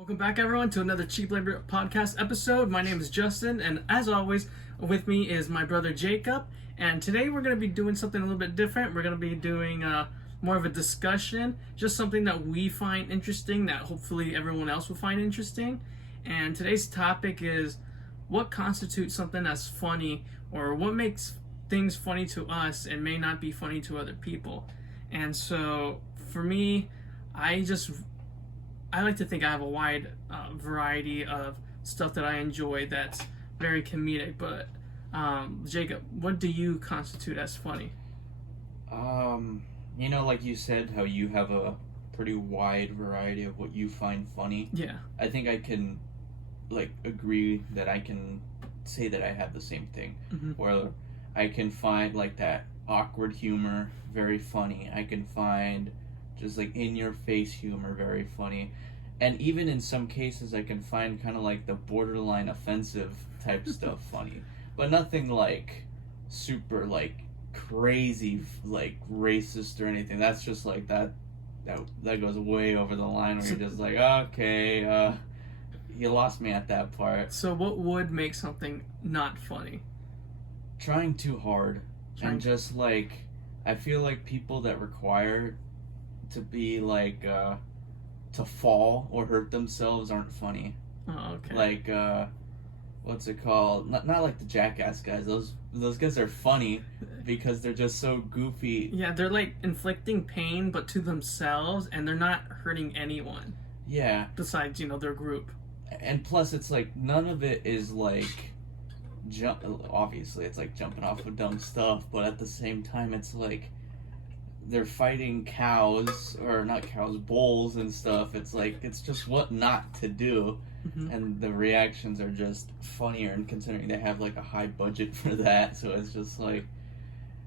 Welcome back, everyone, to another Cheap Labor Podcast episode. My name is Justin, and as always, with me is my brother Jacob. And today we're going to be doing something a little bit different. We're going to be doing more of a discussion, just something that we find interesting that hopefully everyone else will find interesting. And today's topic is what constitutes something as funny, or what makes things funny to us and may not be funny to other people. And so, for me, I like to think I have a wide variety of stuff that I enjoy that's very comedic. But Jacob, what do you constitute as funny? Like you said, how you have a pretty wide variety of what you find funny. Yeah. I think I can, agree that I can say that I have the same thing. Mm-hmm. Where I can find, that awkward humor very funny. I can find just, in-your-face humor very funny. And even in some cases, I can find kind of, the borderline offensive type stuff funny. But nothing, super, crazy, racist or anything. That's just, that goes way over the line where you're just okay, you lost me at that part. So what would make something not funny? Trying too hard. And just, I feel like people that require to be, to fall or hurt themselves aren't funny. Oh, okay. What's it called? Not like the Jackass guys. Those guys are funny because they're just so goofy. Yeah, they're inflicting pain, but to themselves, and they're not hurting anyone. Yeah. Besides, their group. And plus, it's none of it is obviously it's jumping off of dumb stuff, but at the same time, it's they're fighting cows, or not cows, bulls and stuff. It's just what not to do. Mm-hmm. And the reactions are just funnier, and considering they have a high budget for that, so it's just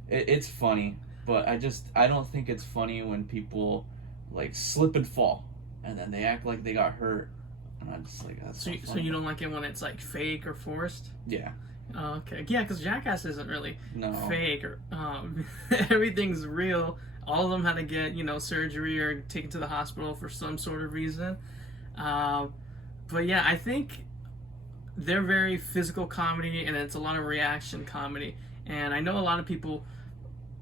it's funny. But I don't think it's funny when people slip and fall and then they act like they got hurt, and I'm just that's so you don't like it when it's fake or forced? Yeah. Okay. Yeah, because Jackass isn't really fake, or everything's real. All of them had to get surgery or taken to the hospital for some sort of reason. But yeah, I think they're very physical comedy, and it's a lot of reaction comedy. And I know a lot of people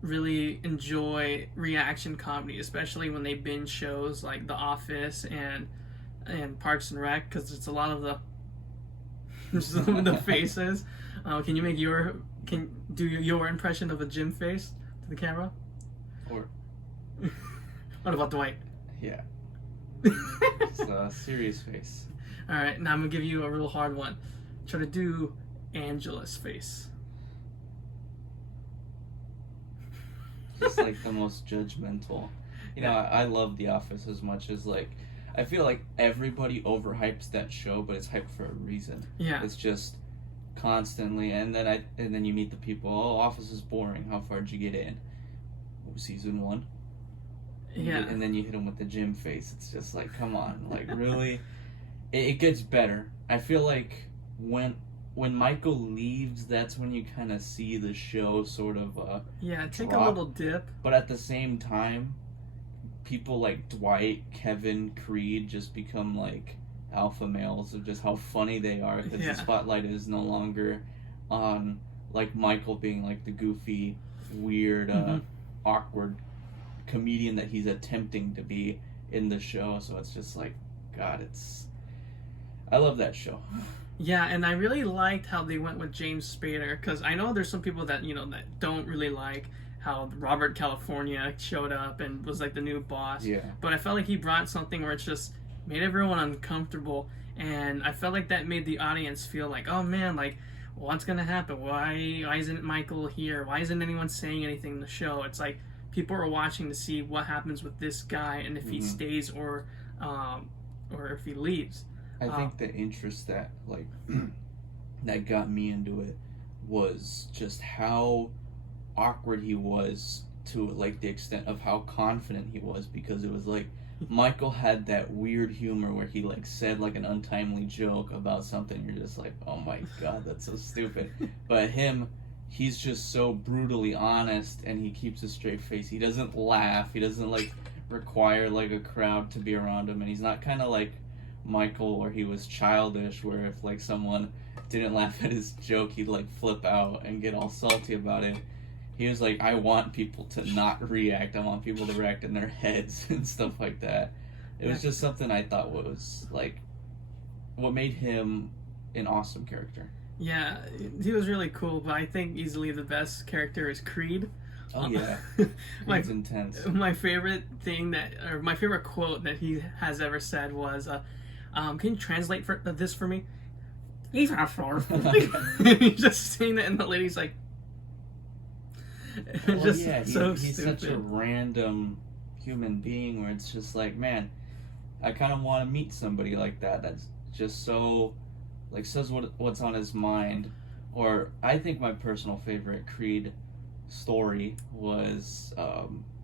really enjoy reaction comedy, especially when they binge shows like The Office and Parks and Rec, because it's a lot of the faces. Can you do your impression of a Jim face to the camera? Or what about Dwight? Yeah. It's a serious face. Alright, now I'm going to give you a real hard one. Try to do Angela's face. Just the most judgmental. I love The Office as much as I feel like everybody overhypes that show, but it's hyped for a reason. Yeah. It's just constantly, and then you meet the people. Oh, Office is boring. How far did you get in? Season 1. Yeah. And then you hit them with the Jim face. It's just come on, really. It gets better. I feel like when Michael leaves, that's when you kind of see the show sort of take drop. a little dip. But at the same time, people like Dwight, Kevin, Creed just become alpha males of just how funny they are, because the spotlight is no longer on Michael being the goofy, weird, awkward comedian that he's attempting to be in the show. So it's just God, I love that show. Yeah, and I really liked how they went with James Spader, because I know there's some people that that don't really like how Robert California showed up and was the new boss. Yeah. But I felt like he brought something where it's just made everyone uncomfortable, and I felt like that made the audience feel oh man, what's gonna happen? Why isn't Michael here? Why isn't anyone saying anything in the show? It's people are watching to see what happens with this guy, and if he stays or if he leaves. I think the interest that that got me into it was just how awkward he was, to the extent of how confident he was, because it was Michael had that weird humor where he said an untimely joke about something. You're just oh my god, that's so stupid. But he's just so brutally honest, and he keeps a straight face. He doesn't laugh. He doesn't require a crowd to be around him, and he's not kind of Michael where he was childish, where if like someone didn't laugh at his joke, he'd like flip out and get all salty about it. He was like, I want people to not react. I want people to react in their heads and stuff like that. It was just something I thought was like what made him an awesome character. Yeah, he was really cool, but I think easily the best character is Creed. Oh yeah, Creed's intense. My favorite thing my favorite quote that he has ever said was, "Can you translate this for me?" He's not sure. He's just saying it, and the lady's like, he's such a random human being where it's just like, man, I kind of want to meet somebody like that. That's just so, like, says what's on his mind. Or I think my personal favorite Creed story was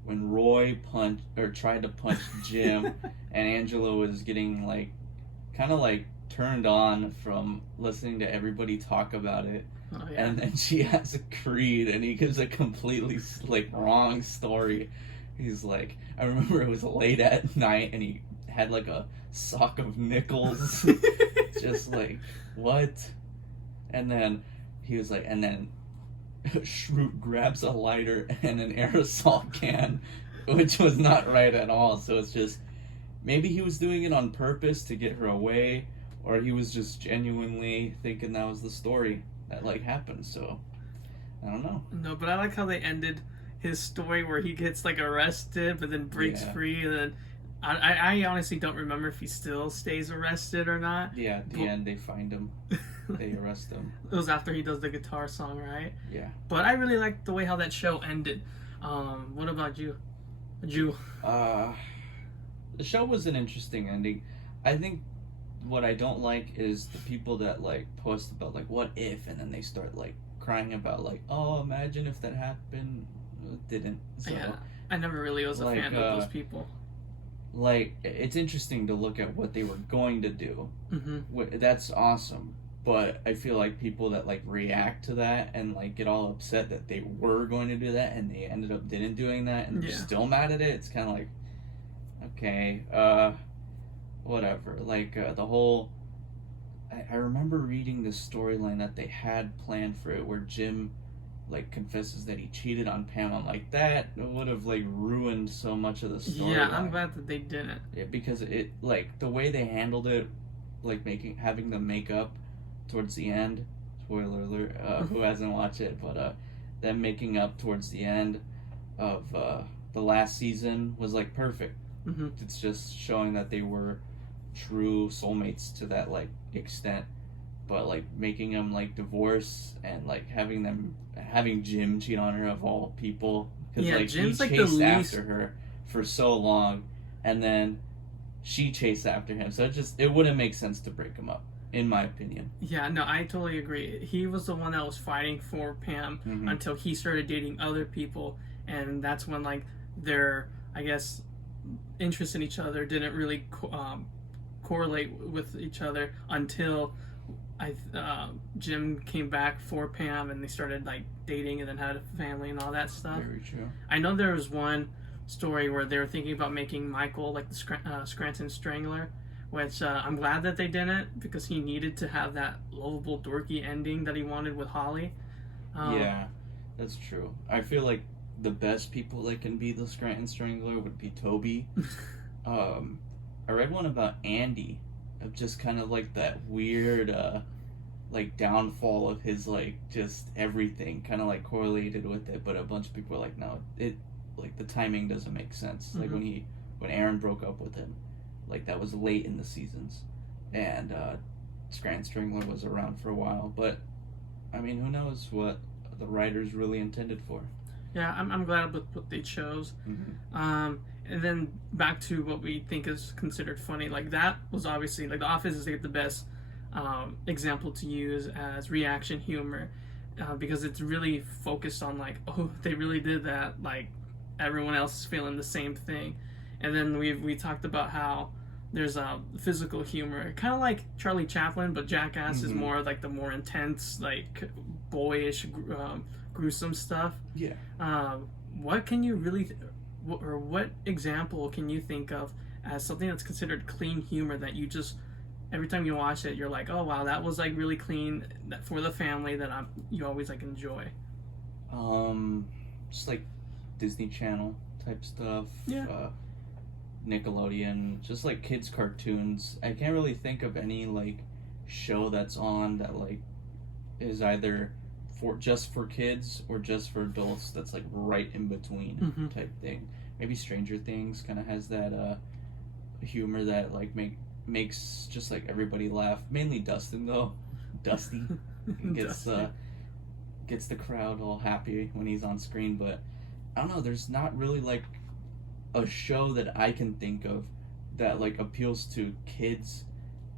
when Roy tried to punch Jim, and Angela was getting like, kind of like turned on from listening to everybody talk about it. Oh, yeah. And then she has a Creed, and he gives a completely like wrong story. He's like, I remember it was late at night, and he had like a sock of nickels. Just like, what? And then he was like, and then Schrute grabs a lighter and an aerosol can, which was not right at all. So it's just, maybe he was doing it on purpose to get her away, or he was just genuinely thinking that was the story that like happened. So I don't know. No, but I like how they ended his story where he gets like arrested but then breaks free, and then I honestly don't remember if he still stays arrested or not. Yeah, at the end they find him. They arrest him. It was after he does the guitar song, right? Yeah. But I really liked the way how that show ended. What about you? The show was an interesting ending. I think what I don't like is the people that like post about like what if, and then they start like crying about like, oh, imagine if that happened. It didn't. So, yeah, I never really was a fan of those people. Like, it's interesting to look at what they were going to do. Mm-hmm. That's awesome. But I feel like people that like react to that and like get all upset that they were going to do that and they ended up didn't doing that and they're still mad at it. It's kind of like, okay, whatever. Like the whole, I remember reading the storyline that they had planned for it where Jim like confesses that he cheated on Pam. I'm like, that would have like ruined so much of the story. Yeah, I'm glad that they didn't. Yeah, because it like the way they handled it, like having them make up towards the end. Spoiler alert, who hasn't watched it, but them making up towards the end of the last season was like perfect. Mm-hmm. It's just showing that they were true soulmates to that like extent. But like making them like divorce and like having Jim cheat on her of all people, because like Jim's he chased after her for so long, and then she chased after him. So it wouldn't make sense to break them up, in my opinion. Yeah, no, I totally agree. He was the one that was fighting for Pam until he started dating other people, and that's when like their, I guess, interest in each other didn't really correlate with each other until Jim came back for Pam and they started like dating and then had a family and all that stuff. Very true. I know there was one story where they were thinking about making Michael like the Scranton Strangler, which I'm glad that they didn't, because he needed to have that lovable dorky ending that he wanted with Holly. Yeah, that's true. I feel like the best people that can be the Scranton Strangler would be Toby. I read one about Andy, of just kind of like that weird like downfall of his like just everything kind of like correlated with it, but a bunch of people were like, no, it like the timing doesn't make sense. Like when Aaron broke up with him, like that was late in the seasons, and Scranton Strangler was around for a while, but I mean, who knows what the writers really intended for. Yeah, I'm glad with what they chose. And then back to what we think is considered funny, like that was obviously like The Office is like the best example to use as reaction humor, because it's really focused on like, oh, they really did that, like everyone else is feeling the same thing. And then we talked about how there's physical humor, kind of like Charlie Chaplin, but Jackass is more like the more intense, like boyish, gruesome stuff. Yeah. What can you really or what example can you think of as something that's considered clean humor that you just every time you watch it, you're like, oh wow, that was like really clean for the family that you always like enjoy. Just like Disney Channel type stuff. Yeah. Nickelodeon, just like kids cartoons. I can't really think of any like show that's on that like is either just for kids or just for adults, that's like right in between type thing. Maybe Stranger Things kind of has that humor that like makes just like everybody laugh. Mainly Dustin though. Dusty gets the crowd all happy when he's on screen, but I don't know, there's not really like a show that I can think of that like appeals to kids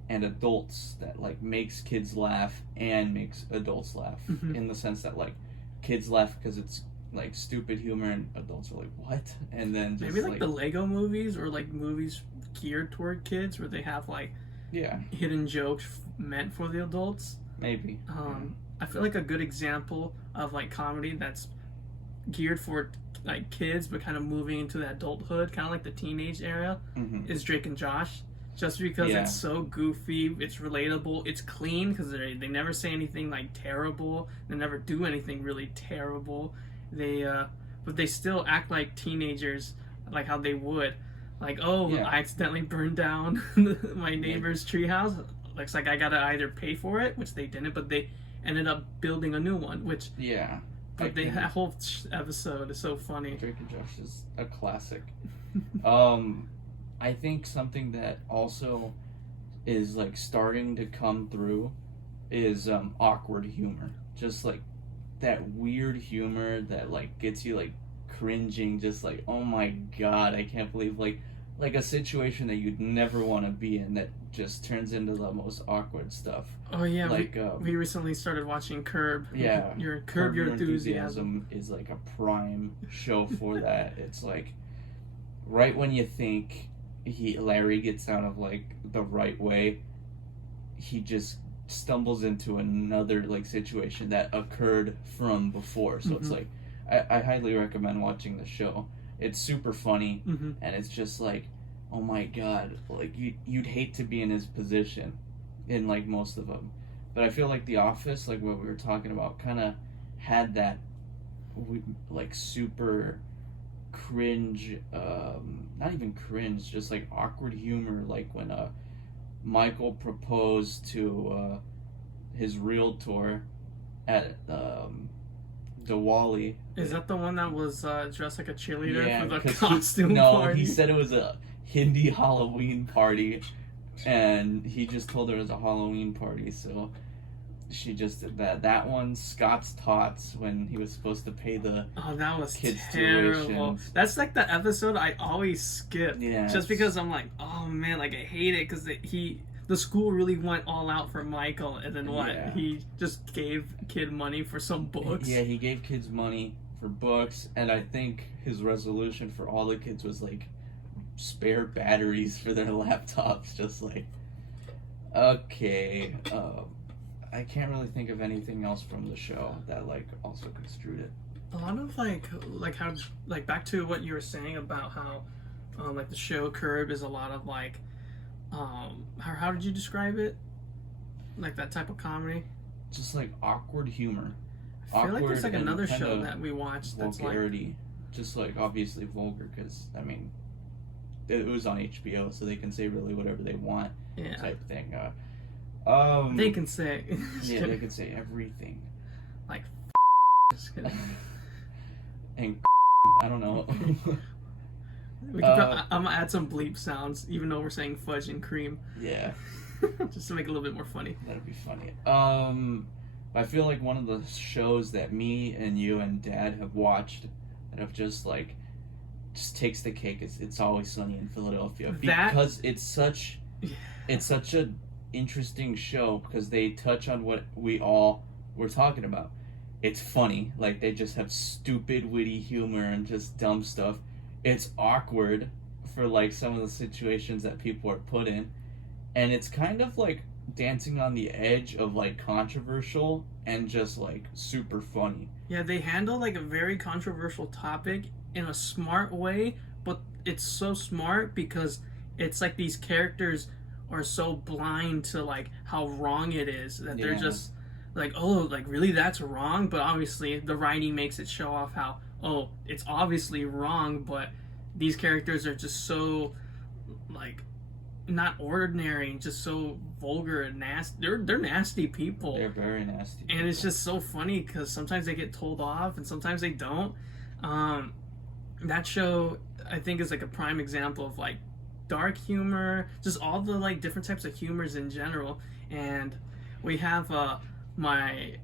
and adults, that like makes kids laugh and makes adults laugh, in the sense that like kids laugh because it's like stupid humor and adults are like, what? And then just maybe like the Lego movies, or like movies geared toward kids where they have like hidden jokes meant for the adults. Maybe. I feel like a good example of like comedy that's geared for like kids but kind of moving into the adulthood, kind of like the teenage era, is Drake and Josh. Just because it's so goofy, it's relatable, it's clean because they never say anything like terrible, they never do anything really terrible. But they still act like teenagers, like how they would. Like, I accidentally burned down my neighbor's treehouse. Looks like I gotta either pay for it, which they didn't, but they ended up building a new one, which but that whole episode is so funny. Drake and Josh is a classic. I think something that also is like starting to come through is awkward humor. Just like that weird humor that like gets you like cringing, just like, oh my god, I can't believe like a situation that you'd never want to be in that just turns into the most awkward stuff. Oh yeah, like we recently started watching Curb. Yeah, Curb Your Enthusiasm is like a prime show for that. It's like right when you think Larry gets out of like the right way, he just stumbles into another like situation that occurred from before. So it's like I highly recommend watching the show. It's super funny, and it's just like, oh my god, like you'd hate to be in his position in like most of them. But I feel like The Office, like what we were talking about, kind of had that like super cringe, not even cringe, just like awkward humor, like when Michael proposed to his realtor at Diwali. Is that the one that was dressed like a cheerleader for the costume party? He said it was a Hindi Halloween party, and he just told her it was a Halloween party, so she just did that. That one, Scott's Tots, when he was supposed to pay the that was kids' terrible. tuitions. That's like the episode I always skip, just because I'm like, oh man, like I hate it because the school really went all out for Michael, and then he just gave kid money for some books. Yeah, he gave kids money for books, and I think his resolution for all the kids was like spare batteries for their laptops. Just like, okay, I can't really think of anything else from the show that like also construed it. A lot of like how like back to what you were saying about how like the show Curb is a lot of like how did you describe it? Like that type of comedy? Just like awkward humor. I feel like there's like another show that we watched that's vulgarity. Like just like obviously vulgar because I mean it was on HBO, so they can say really whatever they want type thing. They can say they can say everything. Like just kidding. And I don't know. I'm gonna add some bleep sounds, even though we're saying fudge and cream. Yeah. Just to make it a little bit more funny. That'd be funny. I feel like one of the shows that me and you and Dad have watched that have just takes the cake is It's Always Sunny in Philadelphia. Because it's such a interesting show because they touch on what we all were talking about. It's funny, like they just have stupid witty humor and just dumb stuff. It's awkward for like some of the situations that people are put in, and it's kind of like dancing on the edge of like controversial and just like super funny. Yeah, they handle like a very controversial topic in a smart way, but it's so smart because it's like these characters are so blind to like how wrong it is that they're just like, oh, like really that's wrong. But obviously the writing makes it show off how, oh, it's obviously wrong, but these characters are just so like not ordinary, just so vulgar and nasty. They're nasty people. They're very nasty people. And it's just so funny because sometimes they get told off and sometimes they don't. That show, I think, is like a prime example of like dark humor, just all the like different types of humors in general. And we have my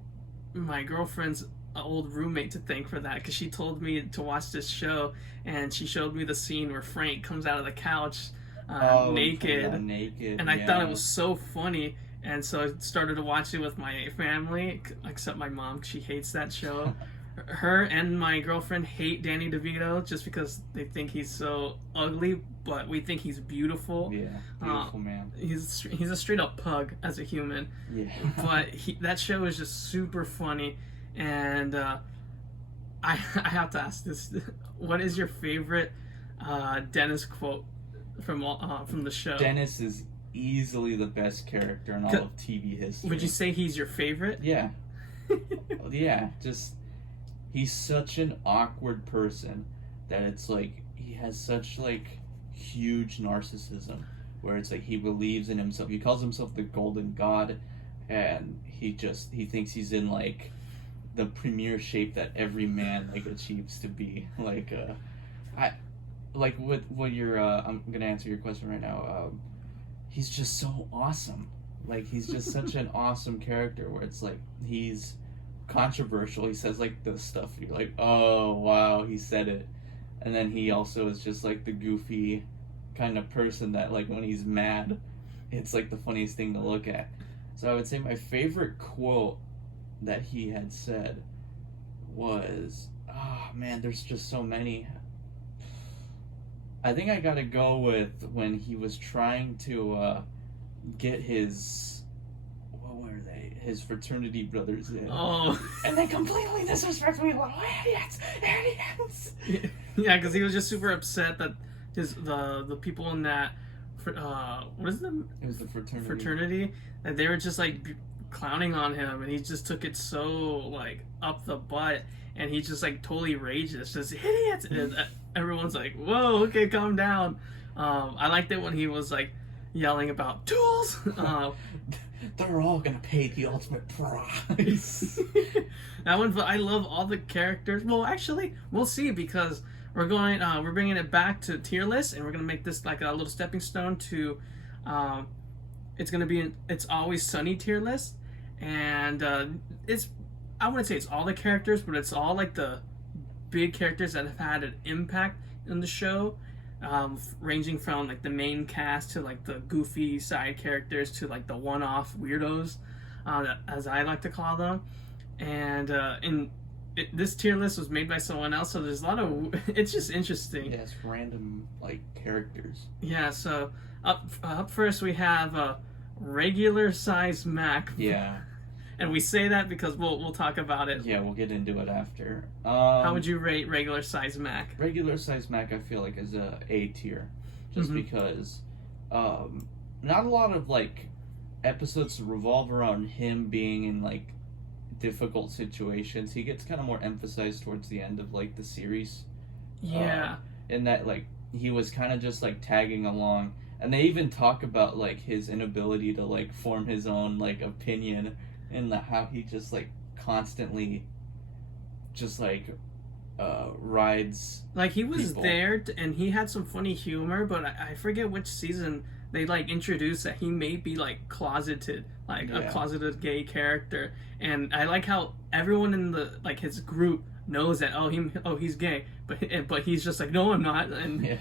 girlfriend's old roommate to thank for that, because she told me to watch this show and she showed me the scene where Frank comes out of the couch naked, and I thought it was so funny, and so I started to watch it with my family, except my mom. She hates that show. Her and my girlfriend hate Danny DeVito just because they think he's so ugly, but we think he's beautiful. Yeah, beautiful man. He's a straight up pug as a human. Yeah. But that show is just super funny, and I have to ask this: what is your favorite Dennis quote from the show? Dennis is easily the best character in all of TV history. Would you say he's your favorite? Yeah. Yeah, just he's such an awkward person that it's like he has such like huge narcissism where it's like he believes in himself. He calls himself the golden god, and he thinks he's in like the premier shape that every man like achieves to be. Like like what you're I'm gonna answer your question right now. He's just so awesome. Like he's just such an awesome character where it's like he's controversial. He says like the stuff you're like, oh wow, he said it. And then he also is just like the goofy kind of person that like when he's mad, it's like the funniest thing to look at. So I would say my favorite quote that he had said was, oh man, there's just so many. I think I gotta go with when he was trying to get his, what were they? His fraternity brothers in. Oh. And they completely disrespect me. Like, idiots. Yeah, because he was just super upset that the people in that, what is it? It was the fraternity. Fraternity, that they were just like clowning on him, and he just took it so like up the butt, and he just like totally rages, just idiots. And everyone's like, whoa, okay, calm down. I liked it when he was like yelling about tools. They're all gonna pay the ultimate price. That one, but I love all the characters. Well, actually, we'll see, because we're bringing it back to tier list, and we're gonna make this like a little stepping stone to, it's gonna be It's Always Sunny tier list, and I wouldn't say it's all the characters, but it's all like the big characters that have had an impact in the show. Ranging from like the main cast to like the goofy side characters to like the one-off weirdos, as I like to call them. And this tier list was made by someone else, so there's a lot of it's just interesting. Yeah, it's random like characters. Yeah, so up first we have regular size Mac. Yeah. And we say that because we'll talk about it. Yeah, we'll get into it after. How would you rate regular size Mac? Regular size Mac, I feel like, is A tier, just because not a lot of like episodes revolve around him being in like difficult situations. He gets kind of more emphasized towards the end of like the series. Yeah. In that like he was kind of just like tagging along, and they even talk about like his inability to like form his own like opinion. And how he just like constantly just like rides, like he was people. there and he had some funny humor, but I forget which season they like introduced that he may be like closeted, like a closeted gay character. And I like how everyone in the like his group knows that he's gay, but he's just like, no, I'm not. And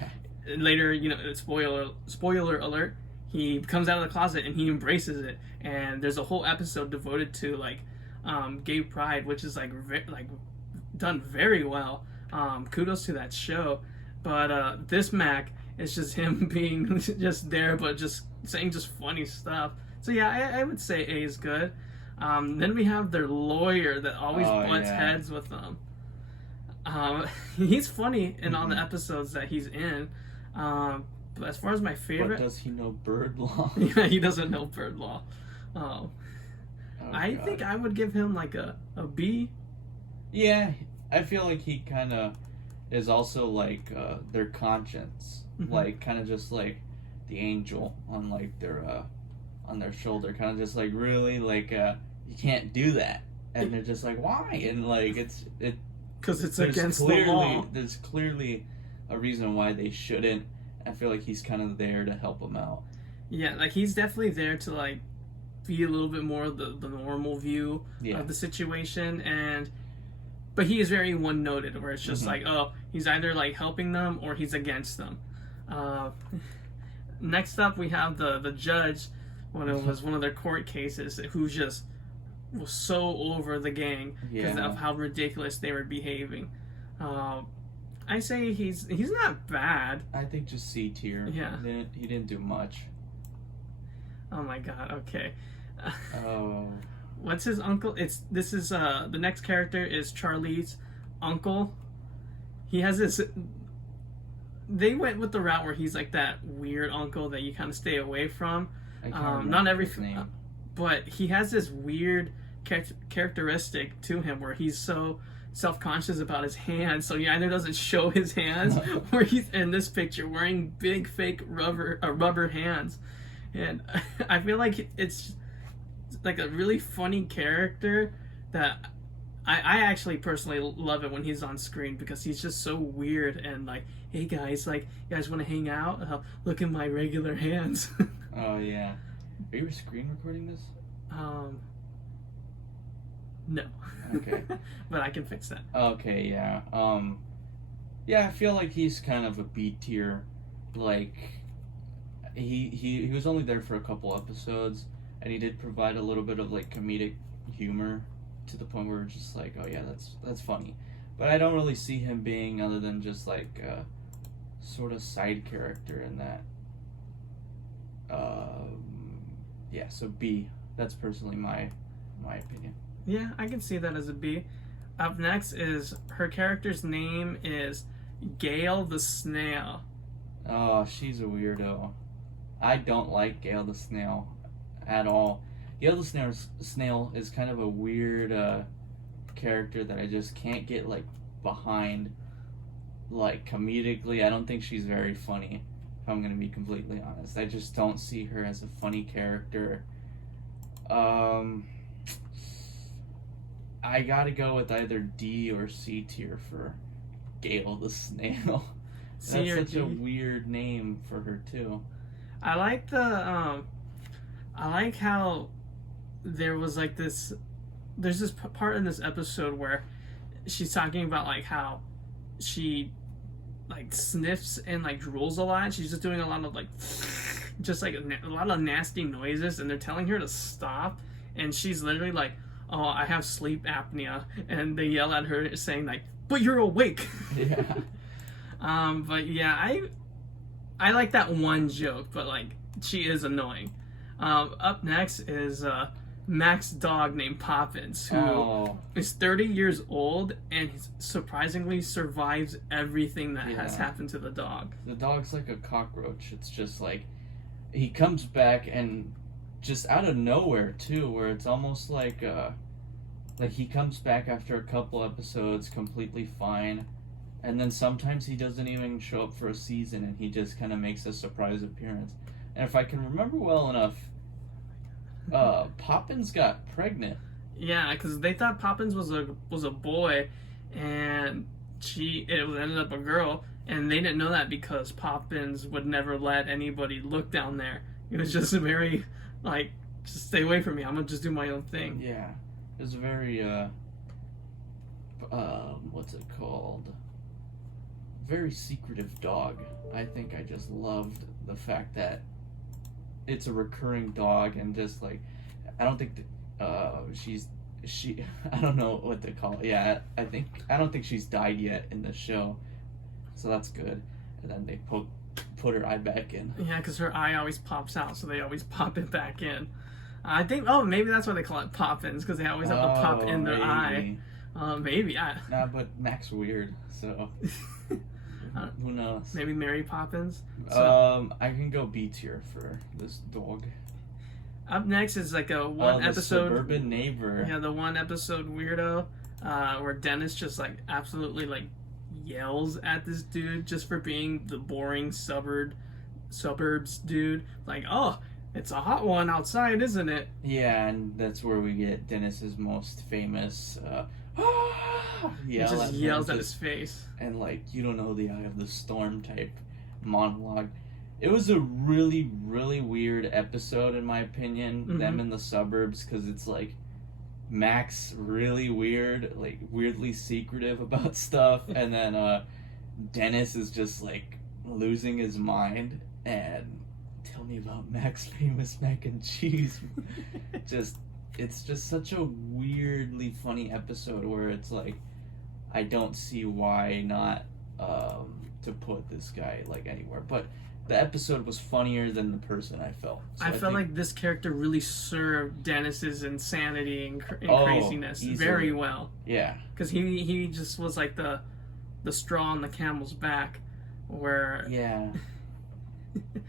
later, you know, spoiler alert, he comes out of the closet and he embraces it, and there's a whole episode devoted to like gay pride, which is like done very well. Kudos to that show. But this Mac is just him being just there, but just saying just funny stuff. So yeah, I would say A is good. Then we have their lawyer that always butts heads with them. He's funny in all the episodes that he's in. But as far as my favorite, but does he know bird law? Yeah, he doesn't know bird law. Oh, I think I would give him like a B. Yeah, I feel like he kind of is also like their conscience, like kind of just like the angel on like their on their shoulder, kind of just like really like you can't do that, and they're just like why, and like it because it's against the law. There's clearly a reason why they shouldn't. I feel like he's kind of there to help them out. Yeah, like he's definitely there to like be a little bit more the normal view of the situation, but he is very one-noted, where it's just like, oh, he's either like helping them or he's against them. Next up, we have the judge when it was one of their court cases, who just was so over the gang because of how ridiculous they were behaving. I say he's not bad. I think just C tier. Yeah. He didn't do much. Oh my god, okay. Oh. What's his uncle? The next character is Charlie's uncle. He has this. They went with the route where he's like that weird uncle that you kind of stay away from. Not every name, but he has this weird characteristic to him where he's so self-conscious about his hands, so he either doesn't show his hands, or he's in this picture wearing big fake rubber hands, and I feel like it's like a really funny character that I actually personally love it when he's on screen, because he's just so weird and like, hey guys, like, you guys want to hang out? Look at my regular hands. Oh yeah. Are you screen recording this? No. Okay. But I can fix that. Okay, yeah. Yeah, I feel like he's kind of a B tier. Like, he was only there for a couple episodes, and he did provide a little bit of like comedic humor to the point where we're just like, oh yeah, that's funny. But I don't really see him being other than just like a sort of side character in that. Yeah, so B. That's personally my opinion. Yeah, I can see that as a B. Up next is her character's name is Gail the Snail. Oh, she's a weirdo. I don't like Gail the Snail at all. Gail the Snail is kind of a weird character that I just can't get like behind. Like comedically, I don't think she's very funny, if I'm gonna be completely honest. I just don't see her as a funny character. I gotta go with either D or C tier for Gail the Snail. That's such a weird name for her too. I like I like how there was like this. There's this part in this episode where she's talking about like how she like sniffs and like drools a lot. She's just doing a lot of like just like a lot of nasty noises, and they're telling her to stop, and she's literally like, oh, I have sleep apnea, and they yell at her saying like, but you're awake. Yeah. But yeah, I like that one joke, but like she is annoying. Up next is Mac's dog named Poppins, who is 30 years old and surprisingly survives everything that has happened to the dog. The dog's like a cockroach. It's just like he comes back and just out of nowhere too, where it's almost like he comes back after a couple episodes completely fine, and then sometimes he doesn't even show up for a season and he just kind of makes a surprise appearance. And if I can remember well enough, Poppins got pregnant. Yeah, because they thought Poppins was a boy, and it ended up a girl, and they didn't know that because Poppins would never let anybody look down there. It was just a very like, just stay away from me. I'm gonna just do my own thing. Yeah, it was a very what's it called? Very secretive dog. I think I just loved the fact that it's a recurring dog, and just like, I don't think she I don't know what to call it. Yeah, I don't think she's died yet in the show, so that's good. And then they put her eye back in. Yeah, because her eye always pops out, so they always pop it back in. I think maybe that's why they call it Poppins, because they always have to pop in their eye. Maybe. Nah, but Mac's weird, so. Who knows? Maybe Mary Poppins. I can go B tier for this dog. Up next is like a one episode suburban neighbor. Yeah, the one episode weirdo, where Dennis just like absolutely like yells at this dude just for being the boring suburbs dude. Like, oh, it's a hot one outside, isn't it? Yeah, and that's where we get Dennis's most famous he just yells at his face. And like, you don't know the eye of the storm type monologue. It was a really, really weird episode, in my opinion, them in the suburbs, because it's like Mac's really weird, like weirdly secretive about stuff, and then Dennis is just like losing his mind. And tell me about Mac's famous mac and cheese. It's just such a weirdly funny episode where it's like, I don't see why not to put this guy like anywhere, but the episode was funnier than the person I felt. So I felt like this character really served Dennis's insanity and craziness very well. Yeah, because he just was like the straw on the camel's back, where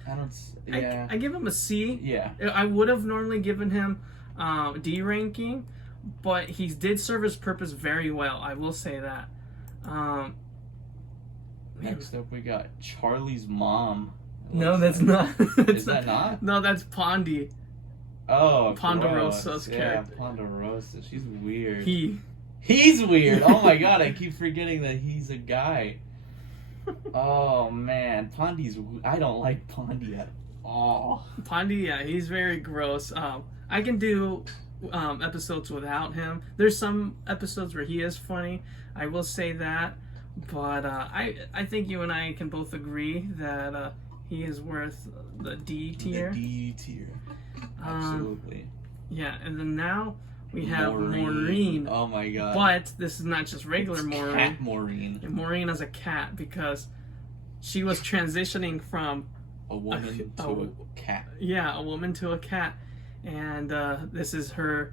I give him a C. Yeah, I would have normally given him D ranking, but he did serve his purpose very well. I will say that. Next up, we got Charlie's mom. No, that's not. Is that not? No, that's Pondy. Oh, Ponderosa's character. Yeah, Ponderosa. She's weird. He's weird. Oh my god, I keep forgetting that he's a guy. Oh man, I don't like Pondy at all. Pondy, yeah, he's very gross. I can do episodes without him. There's some episodes where he is funny. I will say that, but I think you and I can both agree that he is worth the D tier. The D tier. Absolutely. Yeah, and then now we have Maureen. Oh my god. But this is not just regular Maureen. Cat Maureen. Maureen as a cat, because she was transitioning from a woman to a cat. Yeah, a woman to a cat. And this is her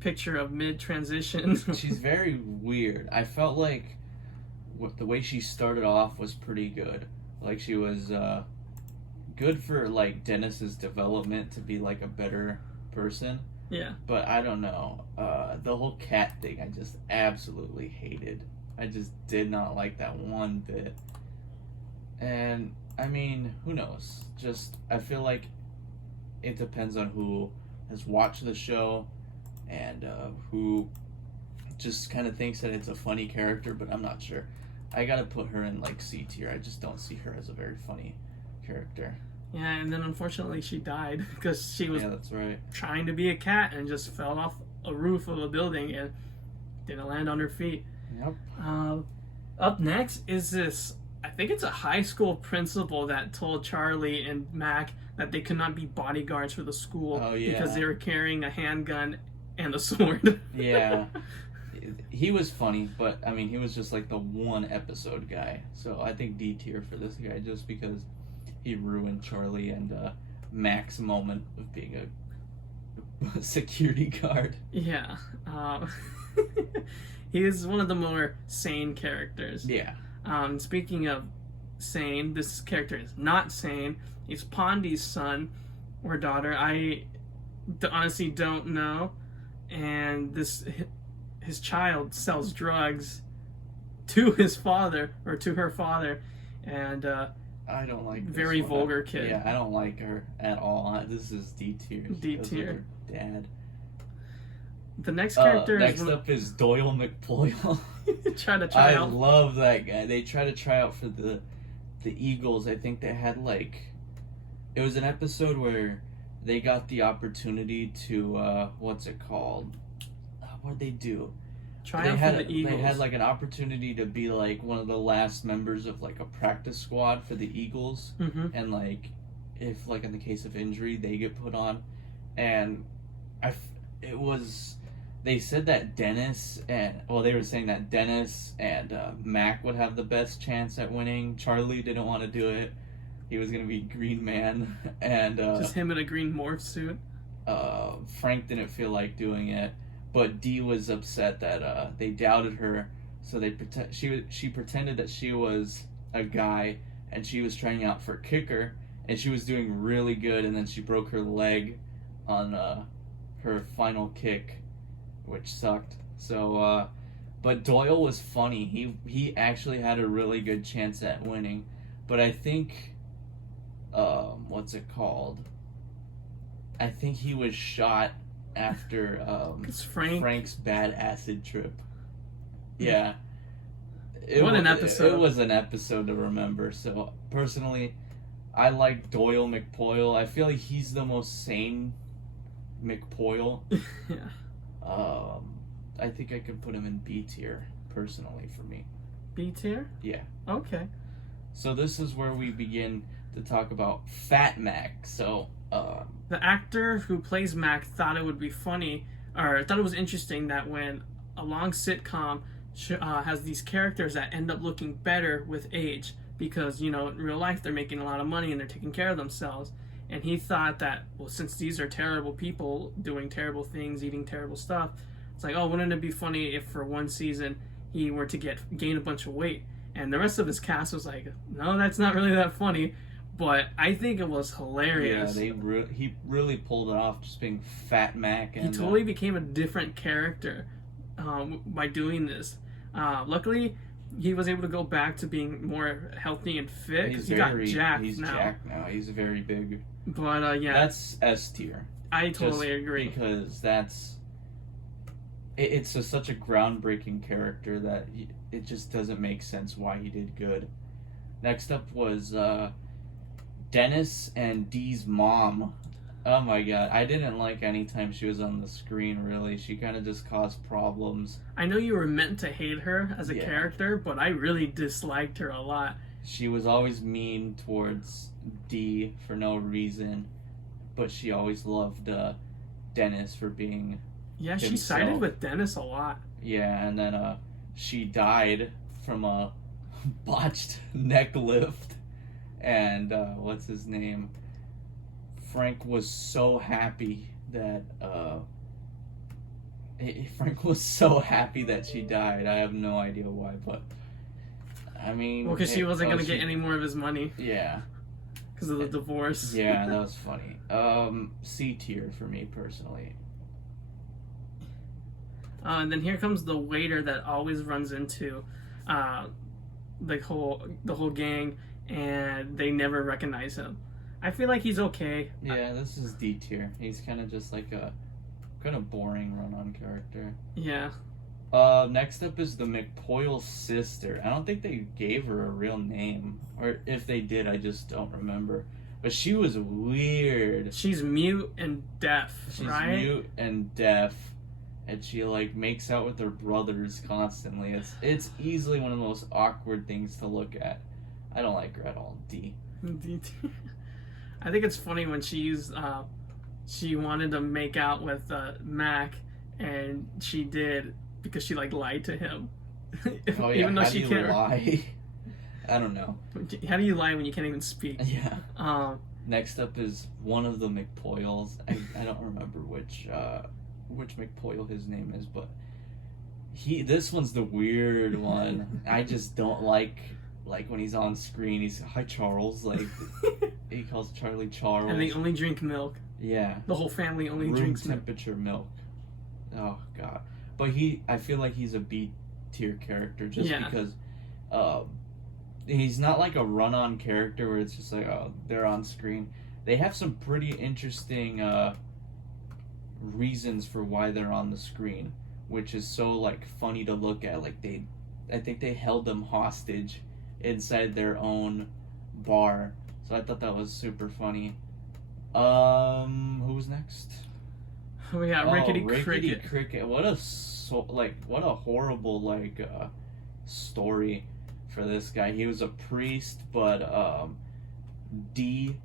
picture of mid-transition. She's very weird. I felt like the way she started off was pretty good. Like, she was good for like Dennis's development to be like a better person. Yeah. But I don't know. The whole cat thing I just absolutely hated. I just did not like that one bit. And I mean, who knows? Just I feel like it depends on who has watched the show and who just kind of thinks that it's a funny character, but I'm not sure. I gotta put her in like C tier. I just don't see her as a very funny character. Yeah, and then unfortunately she died because she was that's right. trying to be a cat and just fell off a roof of a building and didn't land on her feet. Yep. Up next is this, I think it's a high school principal that told Charlie and Mac that they could not be bodyguards for the school because they were carrying a handgun and a sword. Yeah. He was funny, but I mean, he was just like the one episode guy. So I think D tier for this guy just because he ruined Charlie and Mac's moment of being a security guard. Yeah. He is one of the more sane characters. Yeah. Speaking of sane, this character is not sane. He's Pondy's son or daughter. I honestly don't know. And his child sells drugs to his father or to her father, and I don't like this very vulgar kid. Yeah, I don't like her at all. This is D tier. D tier. Dad. The next character next up is Doyle McPloyle. Try to try out. I love that guy. They try to try out for the Eagles. I think they had it was an episode where they got the opportunity to what's it called? What'd they do? Try out for the Eagles. They had an opportunity to be one of the last members of a practice squad for the Eagles, and if in the case of injury they get put on, and they said that Dennis and they were saying that Dennis and Mac would have the best chance at winning. Charlie didn't want to do it. He was gonna be Green Man, and just him in a green morph suit. Frank didn't feel like doing it, but Dee was upset that they doubted her, so she pretended that she was a guy, and she was trying out for kicker, and she was doing really good, and then she broke her leg on her final kick, which sucked. So, but Doyle was funny. He actually had a really good chance at winning, but I think, what's it called? I think he was shot after Frank's bad acid trip. Yeah. An episode. It was an episode to remember. So, personally, I like Doyle McPoyle. I feel like he's the most sane McPoyle. Yeah. I think I could put him in B tier, personally, for me. B tier? Yeah. Okay. So this is where we begin to talk about Fat Mac. So, the actor who plays Mac thought it would be funny, or thought it was interesting that when a long sitcom has these characters that end up looking better with age, because, you know, in real life they're making a lot of money and they're taking care of themselves. And he thought that, well, since these are terrible people doing terrible things, eating terrible stuff, it's like, oh, wouldn't it be funny if for one season he were to gain a bunch of weight? And the rest of his cast was like, no, that's not really that funny. But I think it was hilarious. Yeah, he really pulled it off, just being Fat Mac. And he totally became a different character by doing this. Luckily, he was able to go back to being more healthy and fit. He got jacked He's now. Jacked now. He's very big. But yeah, that's S tier. I totally agree, because it's such a groundbreaking character that it just doesn't make sense why he did good. Next up was Dennis and Dee's mom. Oh my god, I didn't like any time she was on the screen, really. She kind of just caused problems. I know you were meant to hate her as a character, but I really disliked her a lot. She was always mean towards Dee for no reason, but she always loved Dennis for being himself. She sided with Dennis a lot. Yeah, and then she died from a botched neck lift, and what's his name? Frank was so happy that she died. I have no idea why, but I mean, well, because she wasn't gonna get any more of his money. Yeah, because of the divorce. Yeah, that was funny. C tier for me personally. And then here comes the waiter that always runs into the whole gang, and they never recognize him. I feel like he's okay. Yeah, this is D tier. He's kind of just like a kind of boring run-on character. Yeah. Next up is the McPoyle sister. I don't think they gave her a real name, or if they did, I just don't remember. But she was weird. She's mute and deaf, right? She's mute and deaf, and she like makes out with her brothers constantly. It's easily one of the most awkward things to look at. I don't like her at all. D. I think it's funny when she wanted to make out with Mac, and she did because she like lied to him. Oh yeah, even though she can't lie. I don't know. How do you lie when you can't even speak? Yeah. Next up is one of the McPoyles. I don't remember which McPoyle his name is, but this one's the weird one. I just don't like when he's on screen, he's hi Charles, like he calls Charlie Charles. And they only drink milk. Yeah. The whole family only drinks temperature milk. Oh god. But I feel like he's a B tier character just because he's not like a run-on character where it's just like, oh, they're on screen. They have some pretty interesting reasons for why they're on the screen, which is so like funny to look at. Like I think they held them hostage inside their own bar, so I thought that was super funny. Who's next? We got Rickety Cricket. What a horrible story for this guy. He was a priest, but Dee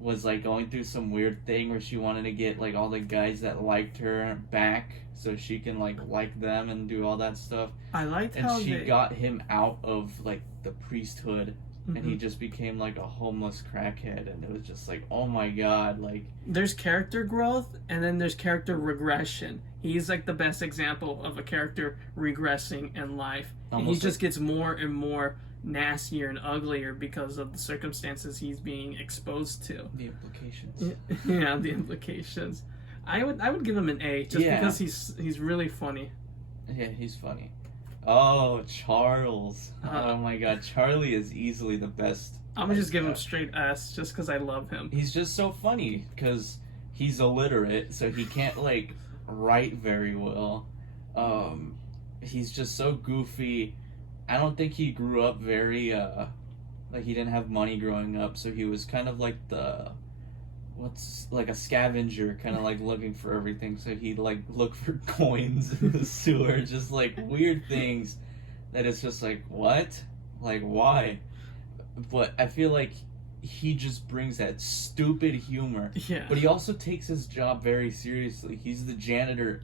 was like going through some weird thing where she wanted to get like all the guys that liked her back so she can like them and do all that stuff. I liked how she got him out of like the priesthood, and he just became like a homeless crackhead, and it was just like, oh my god, like there's character growth and then there's character regression. He's like the best example of a character regressing in life. And he just gets more and more nastier and uglier because of the circumstances he's being exposed to. The implications. Yeah, the implications. I would give him an A just because he's really funny. Yeah, he's funny. Oh, Charles. Oh my god, Charlie is easily the best. I'm gonna just give him straight S just because I love him. He's just so funny because he's illiterate, so he can't like write very well. He's just so goofy. I don't think he grew up very like he didn't have money growing up, so he was kind of like like a scavenger, kind of like looking for everything. So he'd like look for coins in the sewer, just like weird things that it's just like, what? Like, why? But I feel like he just brings that stupid humor. Yeah. But he also takes his job very seriously. He's the janitor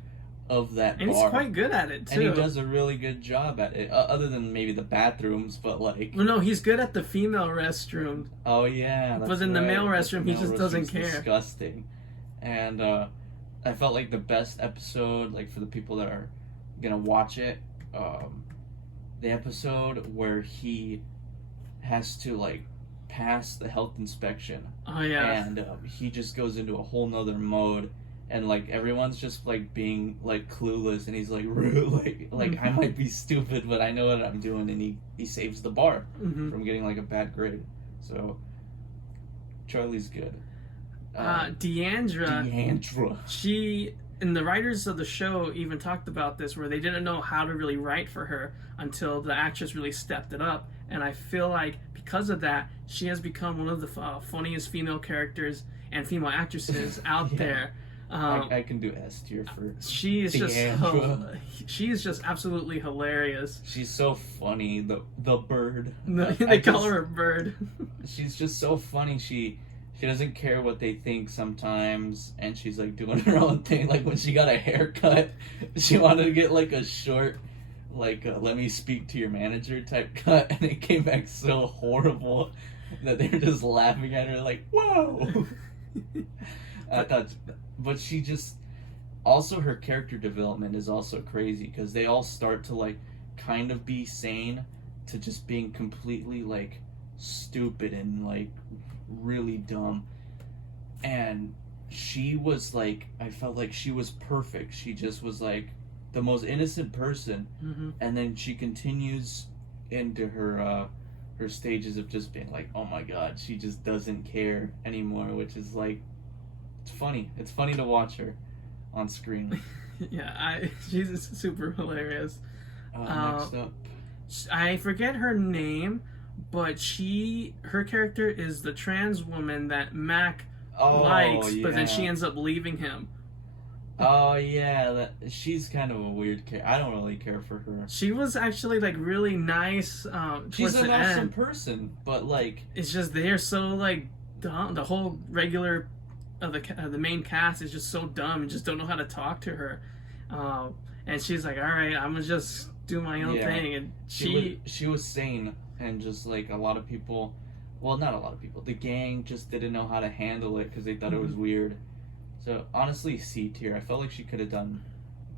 of that and bar. He's quite good at it too. And he does a really good job at it, other than maybe the bathrooms, but like... Well, no, he's good at the female restroom. Oh yeah, but in the male restroom, he just doesn't care. Disgusting. And I felt like the best episode, like for the people that are gonna watch it, the episode where he has to like pass the health inspection. Oh yeah. And he just goes into a whole nother mode. And like everyone's just like being like clueless, and he's like I might be stupid, but I know what I'm doing, and he saves the bar from getting like a bad grade. So Charlie's good. Deandra. She and the writers of the show even talked about this, where they didn't know how to really write for her until the actress really stepped it up, and I feel like because of that, she has become one of the funniest female characters and female actresses out there. I can do S tier for she is just absolutely hilarious. She's so funny. The bird. They call her a bird. She's just so funny. She doesn't care what they think sometimes, and she's like doing her own thing. Like when she got a haircut, she wanted to get like a short, like let me speak to your manager type cut, and it came back so horrible that they were just laughing at her like, whoa. I thought. But she just, also her character development is also crazy, because they all start to like kind of be sane to just being completely like stupid and like really dumb. And she was like, I felt like she was perfect. She just was like the most innocent person. And then she continues into her stages of just being like, oh my god, she just doesn't care anymore, which is like, it's funny. It's funny to watch her on screen. Yeah, she's super hilarious. Next up, I forget her name, but her character is the trans woman that Mac likes, but then she ends up leaving him. Oh yeah, she's kind of a weird character. I don't really care for her. She was actually like really nice. She's an awesome person, but like it's just they're so like dumb. The whole regular of the main cast is just so dumb and just don't know how to talk to her. And she's like, all right, I'm gonna just do my own thing. And she was sane, and just like a lot of people, well, not a lot of people, the gang just didn't know how to handle it because they thought it was weird. So honestly, C tier. I felt like she could have done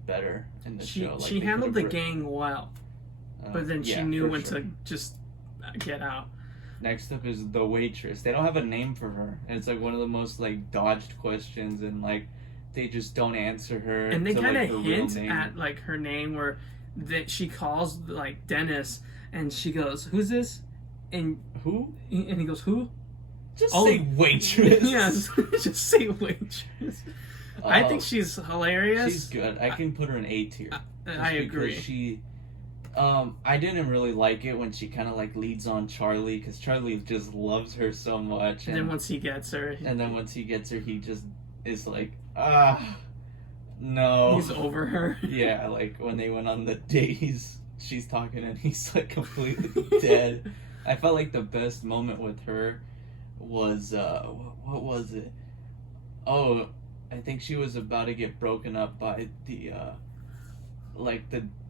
better in the show. Like, she handled the gang well, but then she knew when to just get out. Next up is the waitress. They don't have a name for her, and it's like one of the most like dodged questions, and like they just don't answer her. And they kind of hint at like her name, where that she calls like Dennis, and she goes, "Who's this?" And who? And he goes, "Who?" Just say waitress. Yes, just say waitress. I think she's hilarious. She's good. I can put her in A tier. I agree. She. I didn't really like it when she kind of like leads on Charlie, because Charlie just loves her so much. And then once he gets her, he just is like, no. He's over her. Yeah, like when they went on the date, she's talking and he's like completely dead. I felt like the best moment with her was what was it? Oh, I think she was about to get broken up by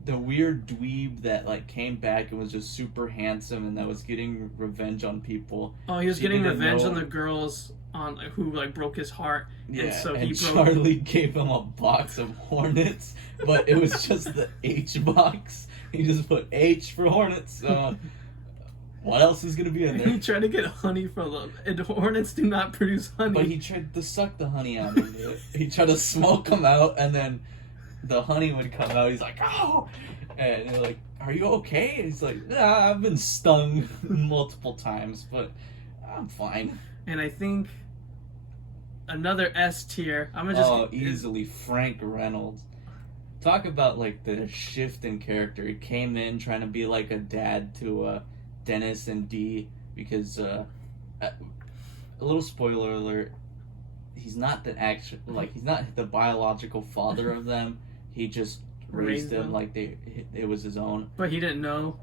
the weird dweeb that like came back and was just super handsome and that was getting revenge on people. Oh, he was getting revenge on the girls who like broke his heart. Yeah, and so Charlie gave him a box of Hornets, but it was just the H box. He just put H for Hornets. what else is gonna be in there? He tried to get honey from them, and hornets do not produce honey. But he tried to suck the honey out of it. He tried to smoke them out, and then the honey would come out. He's like, oh! And you're like, are you okay? And he's like, I've been stung multiple times, but I'm fine. And I think another S tier. I'm gonna just easily Frank Reynolds. Talk about like the shift in character. He came in trying to be like a dad to Dennis and Dee because a little spoiler alert. He's not he's not the biological father of them. He just raised them like it was his own. But he didn't know.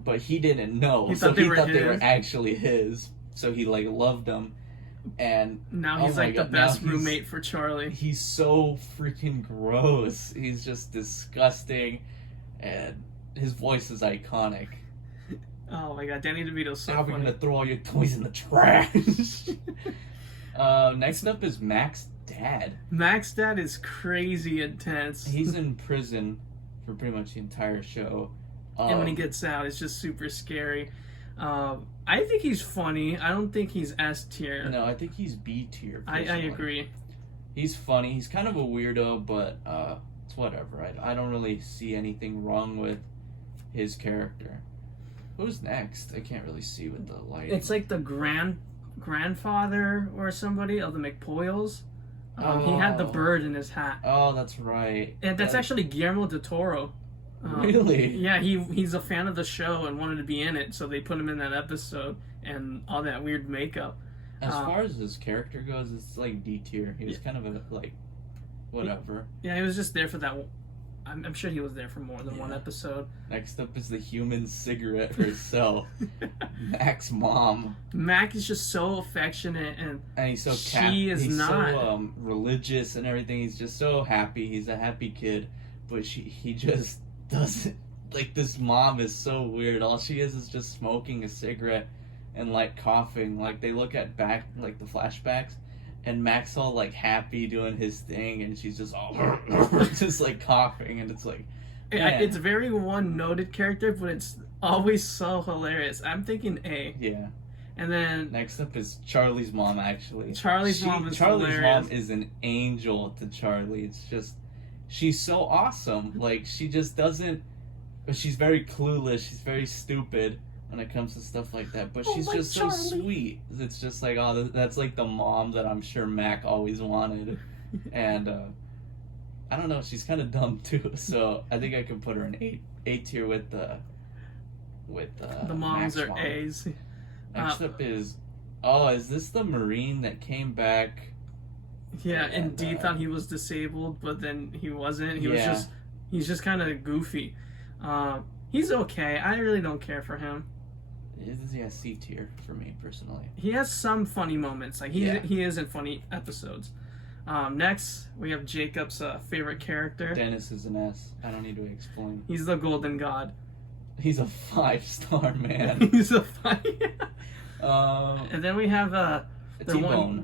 He thought they were actually his. So he like loved them. And now he's like the best roommate for Charlie. He's so freaking gross. He's just disgusting, and his voice is iconic. Oh my god, Danny DeVito's so funny. Now we're gonna throw all your toys in the trash. Next up is Mac's dad. Mac's dad is crazy intense. He's in prison for pretty much the entire show. And when he gets out, it's just super scary. I think he's funny. I don't think he's S tier. No, I think he's B tier. I agree. He's funny. He's kind of a weirdo, but it's whatever. I don't really see anything wrong with his character. Who's next? I can't really see with the light. It's like the grandfather or somebody of the McPoyles. He had the bird in his hat. Oh, that's right. And that's actually Guillermo del Toro. Really? Yeah, he's a fan of the show and wanted to be in it, so they put him in that episode and all that weird makeup. As far as his character goes, it's like D tier. He was kind of whatever. Yeah, he was just there for that. I'm sure he was there for more than one episode. Next up is the human cigarette herself, Mac's mom. Mac is just so affectionate and he's so he's not so religious and everything. He's just so happy. He's a happy kid, but he just doesn't like. This mom is so weird. All she is just smoking a cigarette and like coughing. Like they look at back like the flashbacks, and Mac's all like happy doing his thing, and she's just all just like coughing, and it's like it's very one noted character, but it's always so hilarious. I'm thinking A. Yeah. And then next up is Charlie's mom. Actually, Charlie's mom is an angel to Charlie. It's just. She's so awesome. Like, she just doesn't... She's very clueless. She's very stupid when it comes to stuff like that. But she's just Charlie. So sweet. It's just like, oh, that's like the mom that I'm sure Mac always wanted. And, I don't know. She's kind of dumb, too. So, I think I could put her in A tier with the moms Mac's are mom. A's. Next up is... Oh, is this the Marine that came back... Yeah, and Dee thought he was disabled, but then he wasn't. He's just kind of goofy. He's okay. I really don't care for him. Yeah, C tier for me personally. He has some funny moments. Like he is in funny episodes. Next, we have Jacob's favorite character. Dennis is an S. I don't need to explain. He's the golden god. He's a 5-star man. He's a 5. And then we have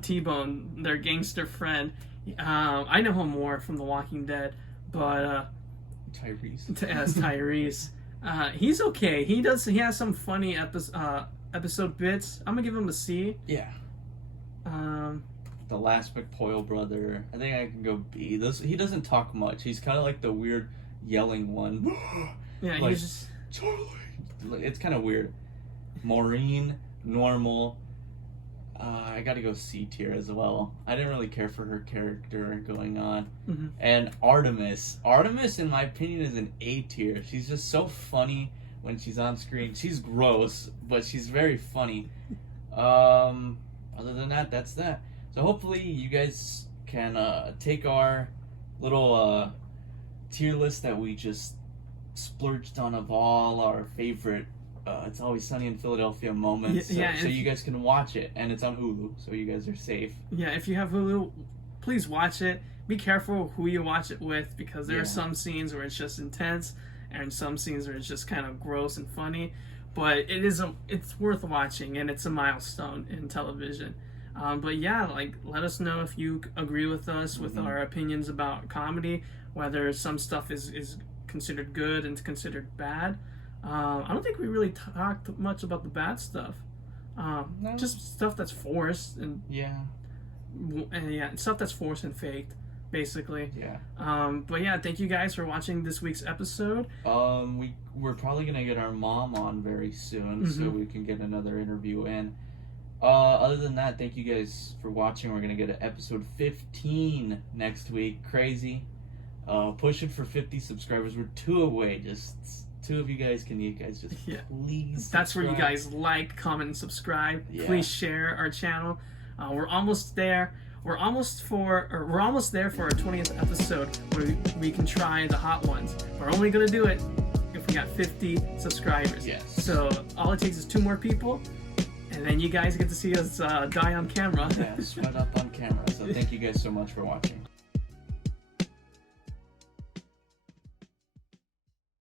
T-Bone, their gangster friend. I know him more from The Walking Dead, but Tyrese. As Tyrese, he's okay. He has some funny episode bits. I'm gonna give him a C. Yeah. The last McPoyle brother. I think I can go B. He doesn't talk much. He's kind of like the weird yelling one. Yeah, like, he's just Charlie. It's kind of weird. Maureen, normal. I gotta go C tier as well. I didn't really care for her character going on. Mm-hmm. And Artemis, in my opinion, is an A tier. She's just so funny when she's on screen. She's gross, but she's very funny. Other than that, that's that. So hopefully you guys can take our little tier list that we just splurged on of all our favorite It's Always Sunny in Philadelphia moments. So you guys can watch it, and it's on Hulu, so you guys are safe. Yeah, if you have Hulu, please watch it. Be careful who you watch it with, because there are some scenes where it's just intense, and some scenes where it's just kind of gross and funny. But it's worth watching, and it's a milestone in television. But yeah, let us know if you agree with us with our opinions about comedy, whether some stuff is considered good and considered bad. I don't think we really talked much about the bad stuff. No. Just stuff that's forced and stuff that's forced and faked, basically. Yeah. But yeah, thank you guys for watching this week's episode. We're probably gonna get our mom on very soon, so we can get another interview in. Other than that, thank you guys for watching. We're gonna get to episode 15 next week. Crazy. Pushing for 50 subscribers. We're 2 away. Just 2 of you guys. Can you guys just please subscribe? That's where you guys like, comment, and subscribe. Yeah. Please share our channel. We're almost there. We're almost there for our 20th episode where we can try the hot ones. We're only gonna do it if we got 50 subscribers. Yes. So all it takes is 2 more people, and then you guys get to see us die on camera. Yeah, sweat up on camera. So thank you guys so much for watching.